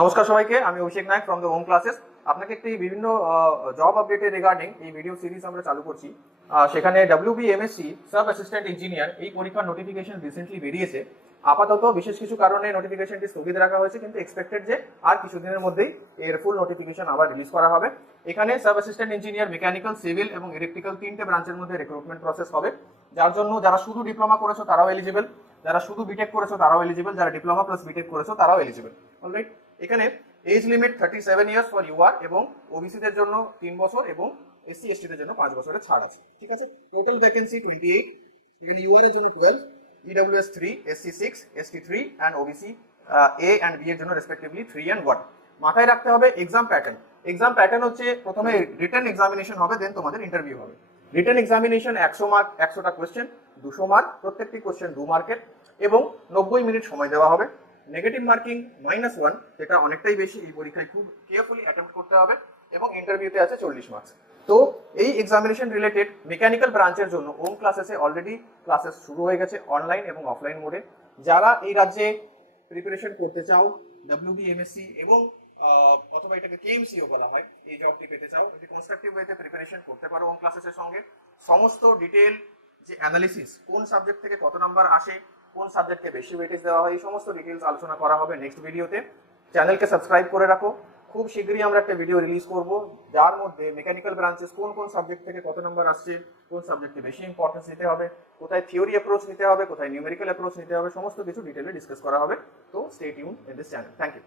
নমস্কার সবাইকে, আমি অভিষেক নায়ক ফ্রম দ্য হোম ক্লাসেস। আপনাকে একটি বিভিন্ন জব আপডেটের রিগার্ডিং এই ভিডিও সিরিজ আমরা চালু করছি। সেখানে WBMSc সাব অ্যাসিস্ট্যান্ট ইঞ্জিনিয়ার এই পরীক্ষার নোটিফিকেশন রিসেন্টলি বেরিয়েছে। আপাতত বিশেষ কিছু কারণে নোটিফিকেশনটি স্থগিত রাখা হয়েছে, কিন্তু এক্সপেক্টেড যে আর কিছুদিনের মধ্যেই এর ফুল নোটিফিকেশন আবার রিলিজ করা হবে। এখানে sub assistant engineer mechanical, civil এবং ইলেকট্রিক্যাল তিনটে ব্রাঞ্চের মধ্যে রিক্রুটমেন্ট প্রসেস হবে, যার জন্য যারা শুধু ডিপ্লোমা করেছো তারাও এলিজিবল, যারা শুধু বিটেক করেছো তারাও এলিজিবল, যারা ডিপ্লোমা প্লাস বিটেক করেছো তারাও এলিজিবল। অলরাইট, এখানে age limit 37 years for UR এবং ওবিসিদের জন্য 3 বছর এবং এসসি এসটিদের জন্য 5 বছরের ছাড় আছে। ঠিক আছে, টোটাল ভ্যাকেন্সি 28। এখানে ইউআর এর জন্য 12, EWS 3, SC 6, ST 3 and OBC A and B এর জন্য রেসপেক্টিভলি 3 and 1। মাথায় রাখতে হবে এক্সাম প্যাটার্ন। এক্সাম প্যাটার্ন হচ্ছে প্রথমে রিটেন এক্সামিনেশন হবে, দেন তোমাদের ইন্টারভিউ হবে। রিটেন এক্সামিনেশন 100 মার্ক, 100টা কোশ্চেন, 200 মার্ক, প্রত্যেকটি কোশ্চেন 2 মার্কের এবং 90 মিনিট সময় দেওয়া হবে। নেগেটিভ মার্কিং -1, যেটা অনেকটাই বেশি, এই পরীক্ষায় খুব কেয়ারফুলি অ্যাটেম্প্ট করতে হবে এবং ইন্টারভিউতে আছে 40 মার্কস। তো এই এক্সামিনেশন রিলেটেড মেকানিক্যাল ব্রাঞ্চের জন্য হোম ক্লাসেসে অলরেডি ক্লাসেস শুরু হয়ে গেছে অনলাইন এবং অফলাইন মোডে। যারা এই রাজ্যে প্রিপারেশন করতে চাও WBMSc এবং অথবা এটাকে KMCও বলা হয়, এই জবটি পেতে চাও, যদি কনস্ট্রাকটিভ ওয়েতে প্রিপারেশন করতে পারো হোম ক্লাসেসের সঙ্গে সমস্ত ডিটেল যে অ্যানালিসিস, কোন সাবজেক্ট থেকে কত নাম্বার আসে, কোন সাবজেক্টকে বেশি ওয়েটেজ দেওয়া হয়, এই সমস্ত ডিটেলস আলোচনা করা হবে নেক্সট ভিডিওতে। চ্যানেলকে সাবস্ক্রাইব করে রাখো। খুব শীঘ্রই আমরা একটা ভিডিও রিলিজ করব, যার মধ্যে মেকানিক্যাল ব্রাঞ্চেস কোন কোন সাবজেক্ট থেকে কত নাম্বার আসছে, কোন সাবজেক্টে বেশি ইম্পর্টেন্স দিতে হবে, কোথায় থিওরি অ্যাপ্রোচ নিতে হবে, কোথায় নিউমেরিক্যাল অ্যাপ্রোচ নিতে হবে, সমস্ত কিছু ডিটেলে ডিসকাস করা হবে। তো stay tune in this channel. Thank you.